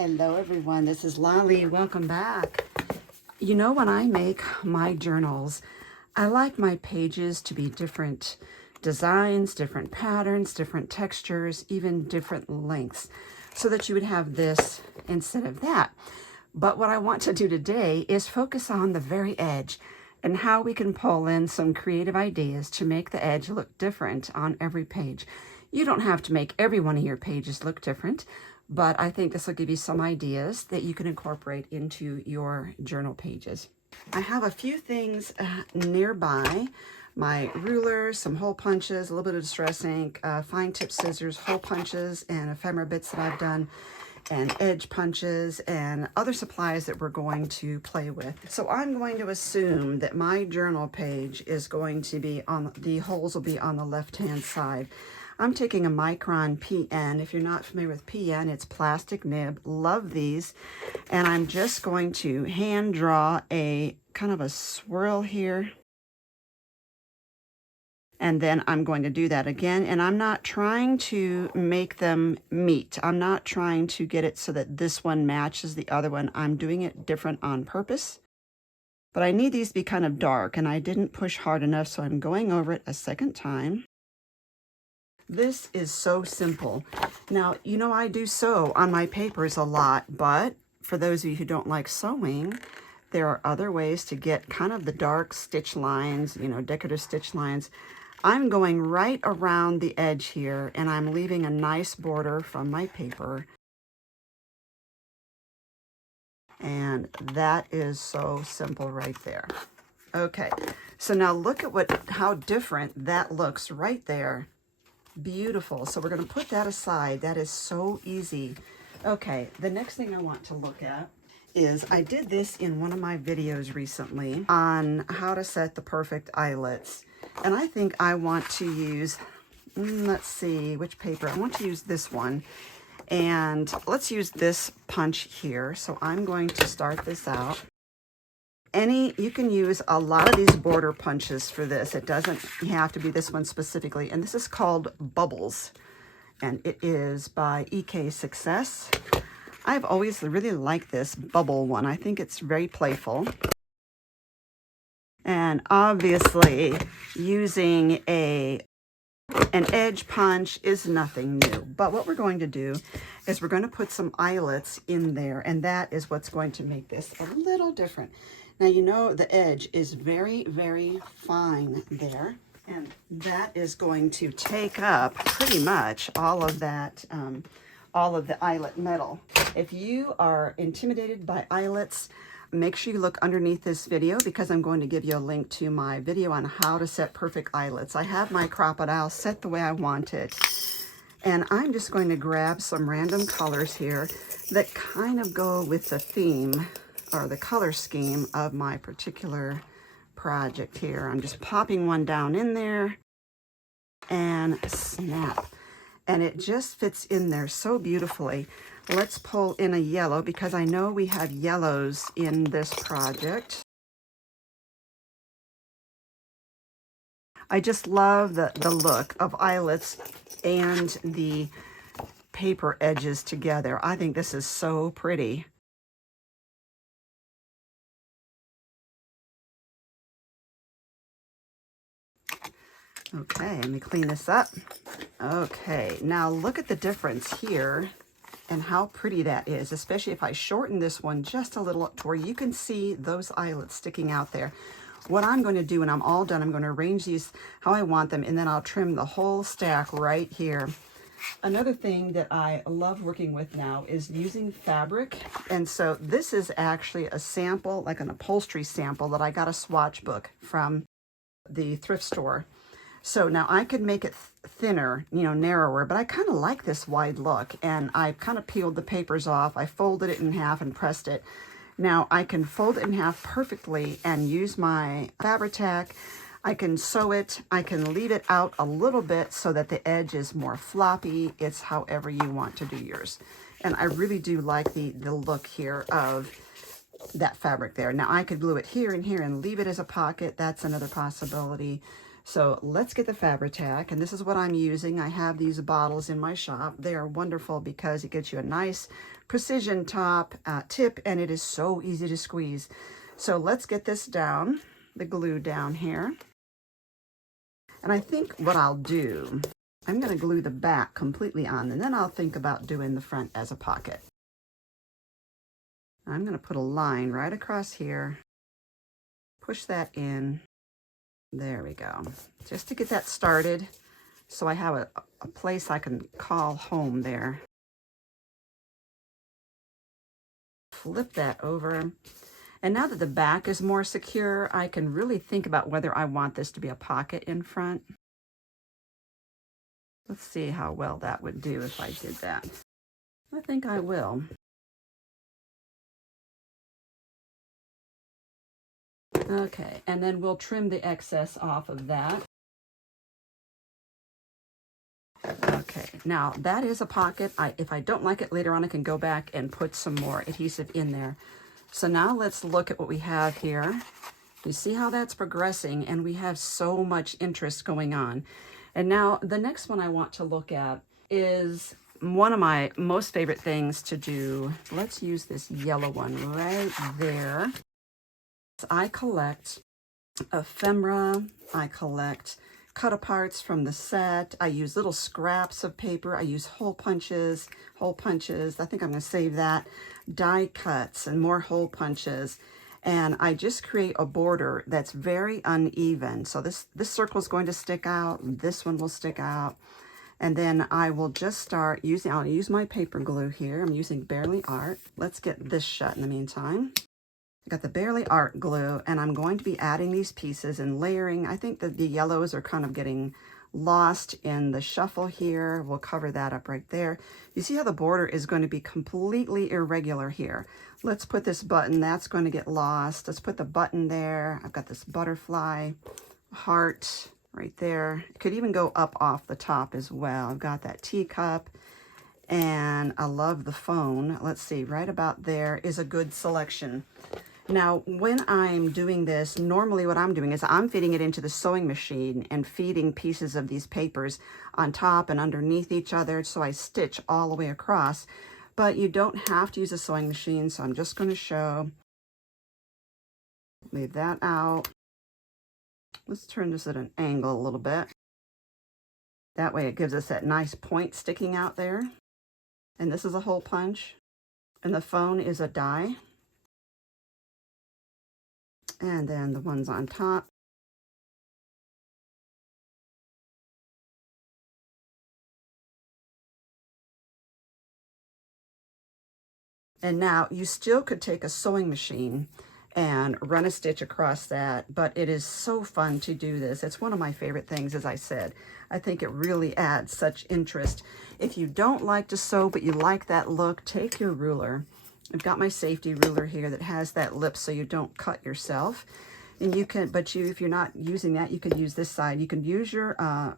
Hello everyone, this is Lolly. Welcome back. You know, when I make my journals, I like my pages to be different designs, different patterns, different textures, even different lengths, so that you would have this instead of that. But what I want to do today is focus on the very edge and how we can pull in some creative ideas to make the edge look different on every page. You don't have to make every one of your pages look different, but I think this will give you some ideas that you can incorporate into your journal pages. I have a few things nearby. My ruler, some hole punches, a little bit of distress ink, fine tip scissors, hole punches, and ephemera bits that I've done, and edge punches, and other supplies that we're going to play with. So I'm going to assume that my journal page is going to be on, the holes will be on the left-hand side. I'm taking a micron PN. If you're not familiar with PN, it's plastic nib. Love these. And I'm just going to hand draw a kind of a swirl here. And then I'm going to do that again. And I'm not trying to make them meet. I'm not trying to get it so that this one matches the other one. I'm doing it different on purpose. But I need these to be kind of dark, and I didn't push hard enough, so I'm going over it a second time. This is so simple. Now, you know, I do sew on my papers a lot, but for those of you who don't like sewing, there are other ways to get kind of the dark stitch lines, you know, decorative stitch lines. I'm going right around the edge here, and I'm leaving a nice border from my paper. And that is so simple right there. Okay, so now look at how different that looks right there. Beautiful. So we're going to put that aside. That is so easy. Okay, the next thing I want to look at is, I did this in one of my videos recently on how to set the perfect eyelets. And I think I want to use, let's see, which paper? I want to use this one. And let's use this punch here. So I'm going to start this out. You can use a lot of these border punches for this. It doesn't have to be this one specifically. And this is called Bubbles. And it is by EK Success. I've always really liked this bubble one. I think it's very playful. And obviously, using an edge punch is nothing new. But what we're going to do is we're going to put some eyelets in there. And that is what's going to make this a little different. Now, you know, the edge is very, very fine there, and that is going to take up pretty much all of that, all of the eyelet metal. If you are intimidated by eyelets, make sure you look underneath this video, because I'm going to give you a link to my video on how to set perfect eyelets. I have my crocodile set the way I want it, and I'm just going to grab some random colors here that kind of go with the theme or the color scheme of my particular project here. I'm just popping one down in there and snap. And it just fits in there so beautifully. Let's pull in a yellow, because I know we have yellows in this project. I just love the look of eyelets and the paper edges together. I think this is so pretty. Okay, let me clean this up. Okay, now look at the difference here and how pretty that is, especially if I shorten this one just a little to where you can see those eyelets sticking out there. What I'm going to do when I'm all done, I'm going to arrange these how I want them, and then I'll trim the whole stack right here. Another thing that I love working with now is using fabric. And so this is actually a sample, like an upholstery sample that I got a swatch book from the thrift store. So now I could make it thinner, you know, narrower, but I kind of like this wide look. And I kind of peeled the papers off. I folded it in half and pressed it. Now I can fold it in half perfectly and use my Fabri-Tac. I can sew it. I can leave it out a little bit so that the edge is more floppy. It's however you want to do yours. And I really do like the look here of that fabric there. Now I could glue it here and here and leave it as a pocket. That's another possibility. So let's get the Fabri-Tac, and this is what I'm using. I have these bottles in my shop. They are wonderful because it gets you a nice precision tip, and it is so easy to squeeze. So let's get this down, the glue down here. And I think what I'll do, I'm going to glue the back completely on, and then I'll think about doing the front as a pocket. I'm going to put a line right across here, push that in. There we go. Just to get that started, so I have a place I can call home there. Flip that over. And now that the back is more secure, I can really think about whether I want this to be a pocket in front. Let's see how well that would do if I did that. I think I will. Okay, and then we'll trim the excess off of that. Okay, now that is a pocket. If I don't like it later on, I can go back and put some more adhesive in there. So now let's look at what we have here. You see how that's progressing, and we have so much interest going on. And now the next one I want to look at is one of my most favorite things to do. Let's use this yellow one right there. I collect ephemera. I collect cut-aparts from the set. I use little scraps of paper. I use hole punches. I think I'm going to save that. Die cuts and more hole punches. And I just create a border that's very uneven. So this circle is going to stick out. This one will stick out. And then I will just start using, I'll use my paper glue here. I'm using Barely Art. Let's get this shut in the meantime. I got the Barely Art glue, and I'm going to be adding these pieces and layering. I think that the yellows are kind of getting lost in the shuffle here. We'll cover that up right there. You see how the border is going to be completely irregular here. Let's put this button, that's going to get lost. Let's put the button there. I've got this butterfly heart right there. It could even go up off the top as well. I've got that teacup, and I love the phone. Let's see, right about there is a good selection. Now, when I'm doing this, normally what I'm doing is I'm feeding it into the sewing machine and feeding pieces of these papers on top and underneath each other, so I stitch all the way across. But you don't have to use a sewing machine, so I'm just going to show. Leave that out. Let's turn this at an angle a little bit. That way it gives us that nice point sticking out there. And this is a hole punch. And the phone is a die. And then the ones on top. And now you still could take a sewing machine and run a stitch across that, but it is so fun to do this. It's one of my favorite things, as I said. I think it really adds such interest. If you don't like to sew, but you like that look, take your ruler. I've got my safety ruler here that has that lip so you don't cut yourself. And you can, if you're not using that, you can use this side. You can use your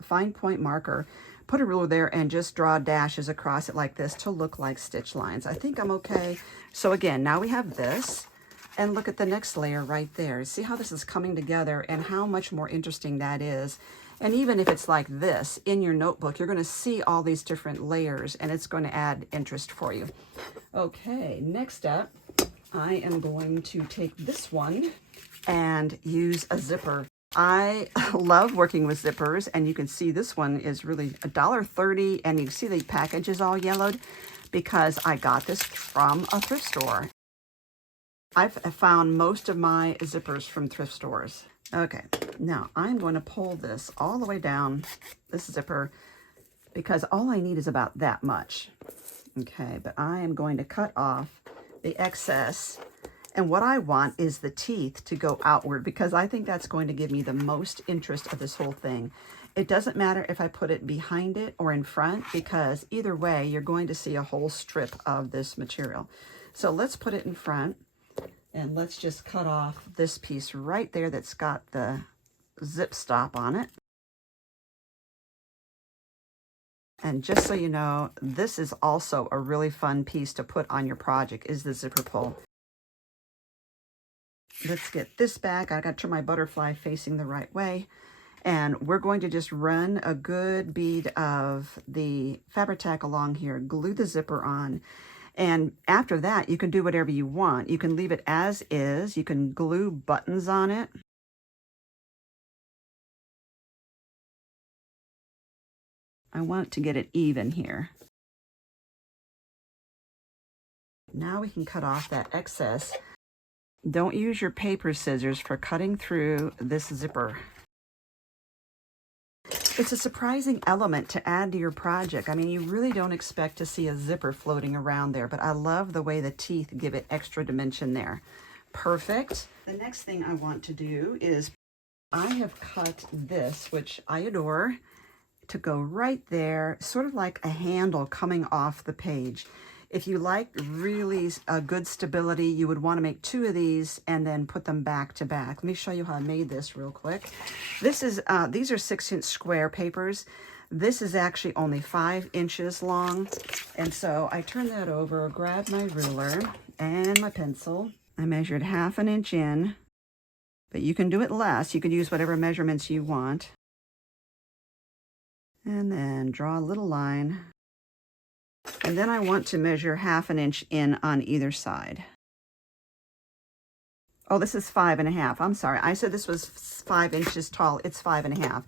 fine point marker, put a ruler there, and just draw dashes across it like this to look like stitch lines. I think I'm okay. So again, now we have this, and look at the next layer right there. See how this is coming together and how much more interesting that is. And even if it's like this in your notebook, you're going to see all these different layers, and it's going to add interest for you. Okay, next up, I am going to take this one and use a zipper. I love working with zippers, and you can see this one is really $1.30, and you can see the package is all yellowed because I got this from a thrift store. I've found most of my zippers from thrift stores. Okay, now I'm going to pull this all the way down, this zipper, because all I need is about that much. Okay, but I am going to cut off the excess. And what I want is the teeth to go outward, because I think that's going to give me the most interest of this whole thing. It doesn't matter if I put it behind it or in front, because either way, you're going to see a whole strip of this material. So let's put it in front, and let's just cut off this piece right there that's got the zip stop on it. And just so you know, this is also a really fun piece to put on your project, is the zipper pull. Let's get this back. I got to turn my butterfly facing the right way. And we're going to just run a good bead of the Fabri-Tac along here, glue the zipper on. And after that, you can do whatever you want. You can leave it as is. You can glue buttons on it. I want to get it even here. Now we can cut off that excess. Don't use your paper scissors for cutting through this zipper. It's a surprising element to add to your project. I mean, you really don't expect to see a zipper floating around there, but I love the way the teeth give it extra dimension there. Perfect. The next thing I want to do is I have cut this, which I adore, to go right there, sort of like a handle coming off the page. If you like really good stability, you would want to make 2 of these and then put them back to back. Let me show you how I made this real quick. This is these are 6-inch square papers. This is actually only 5 inches long. And so I turned that over, grabbed my ruler and my pencil. I measured 1/2 inch in, but you can do it less. You could use whatever measurements you want. And then draw a little line. And then I want to measure 1/2 inch in on either side. Oh, this is 5.5. I'm sorry. I said this was 5 inches tall. It's 5.5.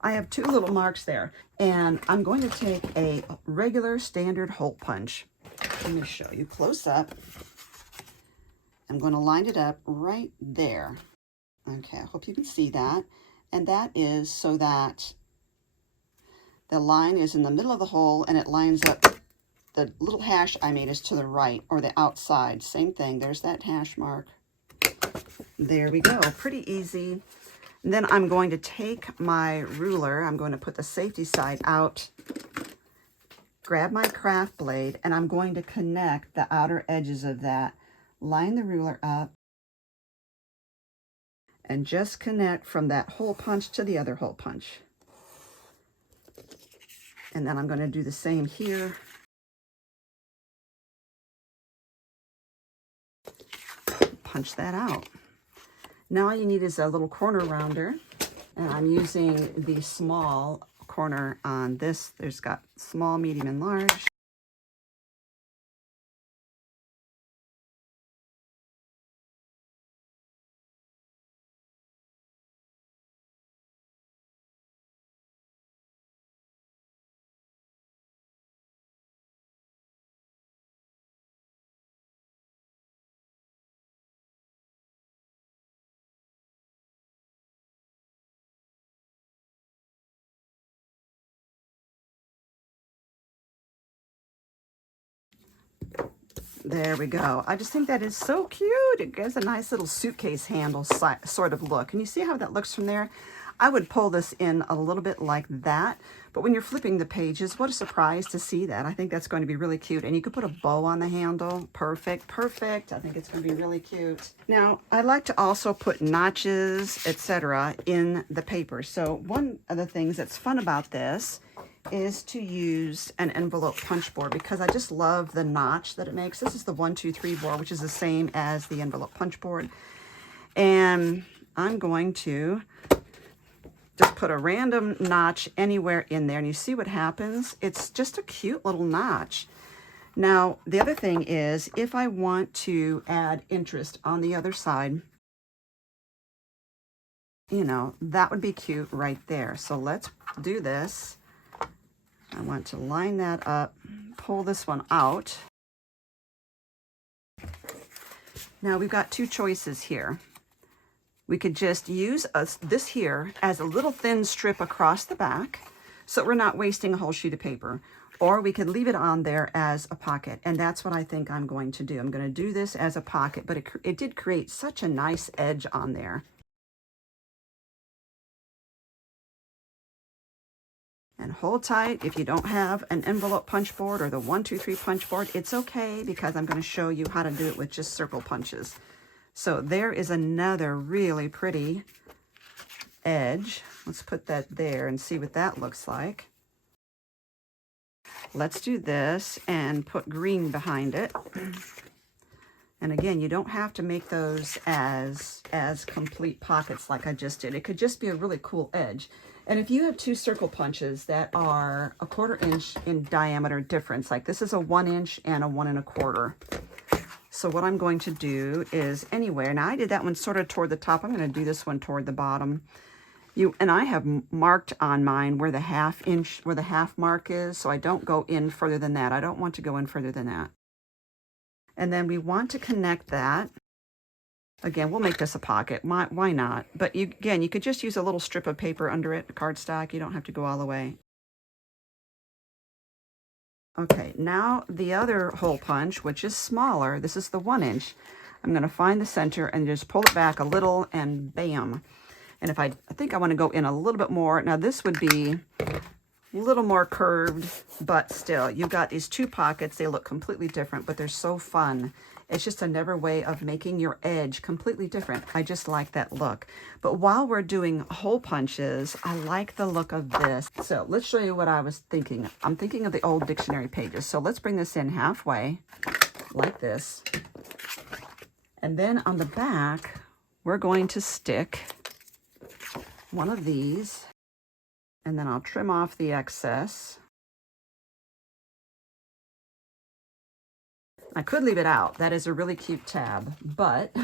I have 2 little marks there. And I'm going to take a regular standard hole punch. Let me show you close up. I'm going to line it up right there. Okay, I hope you can see that. And that is so that the line is in the middle of the hole and it lines up. The little hash I made is to the right or the outside. Same thing. There's that hash mark. There we go. Pretty easy. And then I'm going to take my ruler. I'm going to put the safety side out. Grab my craft blade and I'm going to connect the outer edges of that. Line the ruler up. And just connect from that hole punch to the other hole punch. And then I'm going to do the same here. Punch that out. Now all you need is a little corner rounder, and I'm using the small corner on this. There's got small, medium, and large. There we go. I just think that is so cute. It gives a nice little suitcase handle sort of look. And you see how that looks from there? I would pull this in a little bit like that. But when you're flipping the pages, what a surprise to see that. I think that's going to be really cute. And you could put a bow on the handle. Perfect, perfect. I think it's going to be really cute. Now, I like to also put notches, etc. in the paper. So one of the things that's fun about this is to use an envelope punch board because I just love the notch that it makes. This is the 1-2-3 board, which is the same as the envelope punch board. And I'm going to just put a random notch anywhere in there and you see what happens. It's just a cute little notch. Now, the other thing is if I want to add interest on the other side, you know, that would be cute right there. So let's do this. I want to line that up, pull this one out. Now we've got 2 choices here. We could just use this here as a little thin strip across the back so we're not wasting a whole sheet of paper. Or we could leave it on there as a pocket. And that's what I think I'm going to do. I'm going to do this as a pocket, but it did create such a nice edge on there. And hold tight. If you don't have an envelope punch board or the 1-2-3 punch board, it's okay because I'm going to show you how to do it with just circle punches. So there is another really pretty edge. Let's put that there and see what that looks like. Let's do this and put green behind it. And again, you don't have to make those as complete pockets like I just did. It could just be a really cool edge. And if you have two circle punches that are 1/4 inch in diameter difference, like this is a 1 inch and a 1 1/4. So what I'm going to do is anywhere, now I did that one sort of toward the top. I'm going to do this one toward the bottom. And I have marked on mine where the 1/2 inch, where the half mark is, so I don't go in further than that. I don't want to go in further than that. And then we want to connect that. Again, we'll make this a pocket. Why not? But again, you could just use a little strip of paper under it, cardstock. You don't have to go all the way. Okay, now the other hole punch, which is smaller, this is the 1 inch. I'm going to find the center and just pull it back a little and bam. And if I think I want to go in a little bit more. Now this would be a little more curved, but still, you've got these two pockets. They look completely different, but they're so fun. It's just another way of making your edge completely different. I just like that look. But while we're doing hole punches, I like the look of this. So let's show you what I was thinking. I'm thinking of the old dictionary pages. So let's bring this in halfway, like this. And then on the back, we're going to stick one of these. And then I'll trim off the excess. I could leave it out. That is a really cute tab, but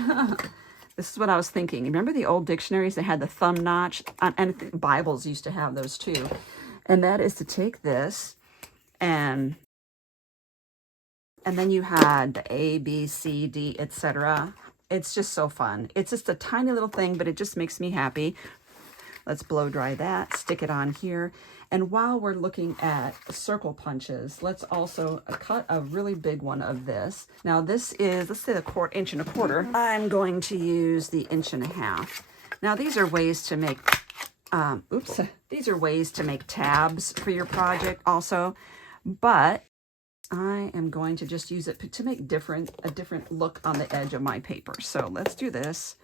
this is what I was thinking. Remember the old dictionaries that had the thumb notch? And Bibles used to have those too. And that is to take this and then you had the A, B, C, D, etc. It's just so fun. It's just a tiny little thing, but it just makes me happy. Let's blow dry that, stick it on here. And while we're looking at circle punches, let's also cut a really big one of this. Now this is, let's say, the 1 1/4 inch. I'm going to use the 1 1/2 inch. Now these are ways to make, these are ways to make tabs for your project also, but I am going to just use it to make a different look on the edge of my paper. So let's do this.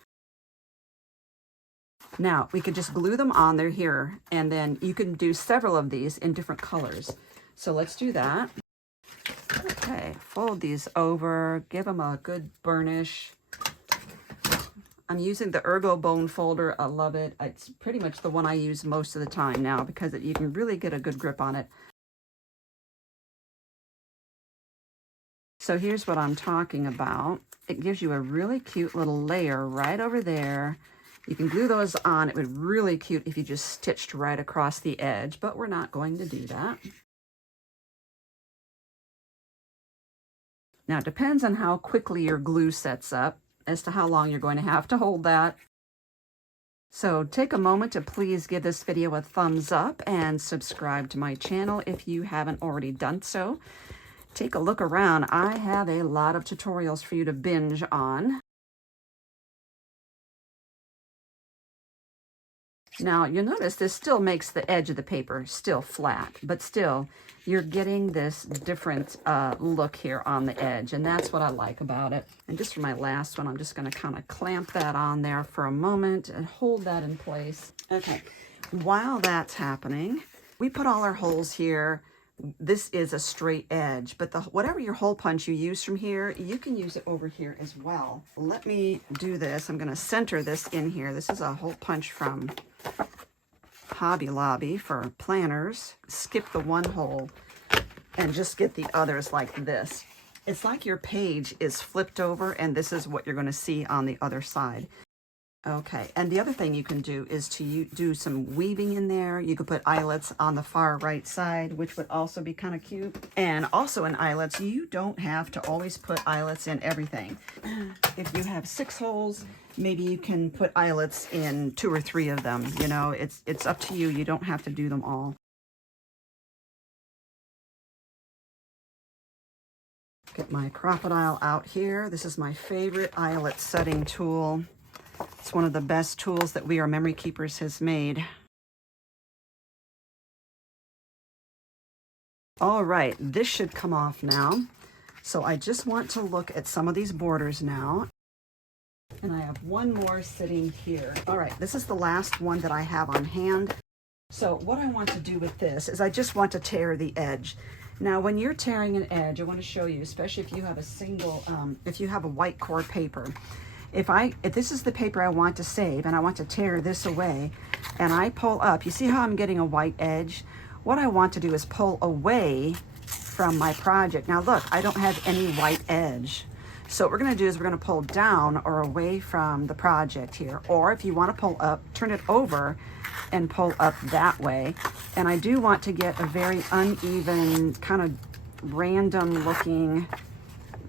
Now, we could just glue them on there here, and then you can do several of these in different colors. So let's do that. Okay, fold these over, give them a good burnish. I'm using the Ergo Bone Folder. I love it. It's pretty much the one I use most of the time now because you can really get a good grip on it. So here's what I'm talking about. It gives you a really cute little layer right over there. You can glue those on. It would be really cute if you just stitched right across the edge, but we're not going to do that. Now, it depends on how quickly your glue sets up as to how long you're going to have to hold that. So take a moment to please give this video a thumbs up and subscribe to my channel if you haven't already done so. Take a look around. I have a lot of tutorials for you to binge on. Now, you'll notice this still makes the edge of the paper still flat, but still, you're getting this different look here on the edge, and that's what I like about it. And just for my last one, I'm just going to kind of clamp that on there for a moment and hold that in place. Okay, while that's happening, we put all our holes here. This is a straight edge, but whatever your hole punch you use from here, you can use it over here as well. Let me do this. I'm going to center this in here. This is a hole punch from Hobby Lobby for planners. Skip the one hole and just get the others like this. It's like your page is flipped over and this is what you're going to see on the other side. Okay, and the other thing you can do is to do some weaving in there. You could put eyelets on the far right side, which would also be kind of cute. And also in eyelets, you don't have to always put eyelets in everything. If you have 6 holes, maybe you can put eyelets in 2 or 3 of them. You know, it's up to you. You don't have to do them all. Get my crocodile out here. This is my favorite eyelet setting tool. It's one of the best tools that We Are Memory Keepers has made. All right, this should come off now. So I just want to look at some of these borders now. And I have one more sitting here. All right, this is the last one that I have on hand. So what I want to do with this is I just want to tear the edge. Now, when you're tearing an edge, I want to show you, especially if you have a single, if you have a white core paper. If this is the paper I want to save and I want to tear this away, and I pull up, you see how I'm getting a white edge? What I want to do is pull away from my project. Now look, I don't have any white edge. So what we're gonna do is we're gonna pull down or away from the project here. Or if you wanna pull up, turn it over and pull up that way. And I do want to get a very uneven, kind of random looking,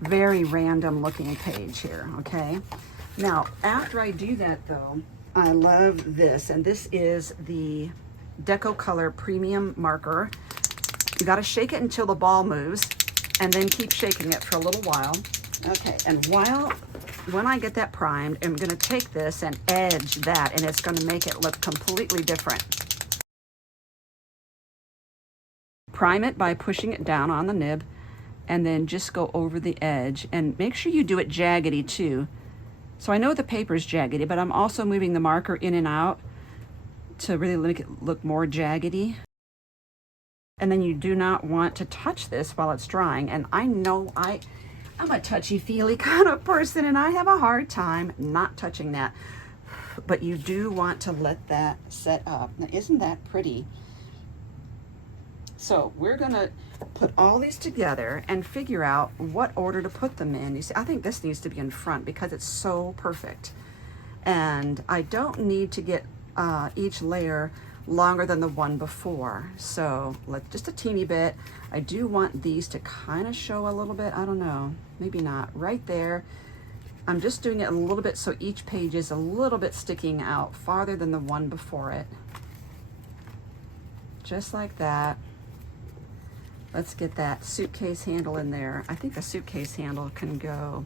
very random looking page here, okay? Now, after I do that though, I love this, and this is the Deco Color Premium Marker. You gotta shake it until the ball moves, and then keep shaking it for a little while. Okay, and when I get that primed, I'm gonna take this and edge that, and it's gonna make it look completely different. Prime it by pushing it down on the nib, and then just go over the edge, and make sure you do it jaggedy too. So I know the paper's jaggedy, but I'm also moving the marker in and out to really make it look more jaggedy. And then you do not want to touch this while it's drying. And I know I'm a touchy-feely kind of person, and I have a hard time not touching that. But you do want to let that set up. Now, isn't that pretty? So we're gonna put all these together and figure out what order to put them in. You see, I think this needs to be in front because it's so perfect. And I don't need to get each layer longer than the one before. So just a teeny bit. I do want these to kind of show a little bit. I don't know, maybe not. Right there. I'm just doing it a little bit so each page is a little bit sticking out farther than the one before it. Just like that. Let's get that suitcase handle in there. I think the suitcase handle can go.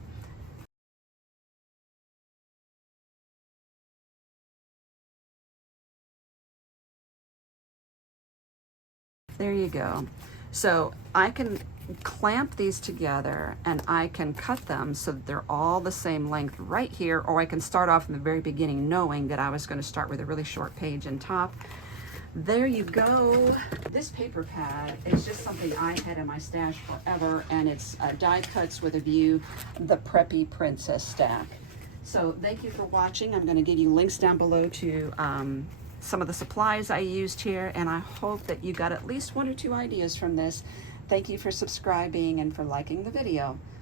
There you go. So I can clamp these together and I can cut them so that they're all the same length right here, or I can start off in the very beginning knowing that I was going to start with a really short page in top. There you go. This paper pad is just something I had in my stash forever, and it's die cuts with a view, the Preppy Princess stack. So thank you for watching. I'm going to give you links down below to some of the supplies I used here, and I hope that you got at least 1 or 2 ideas from this. Thank you for subscribing and for liking the video.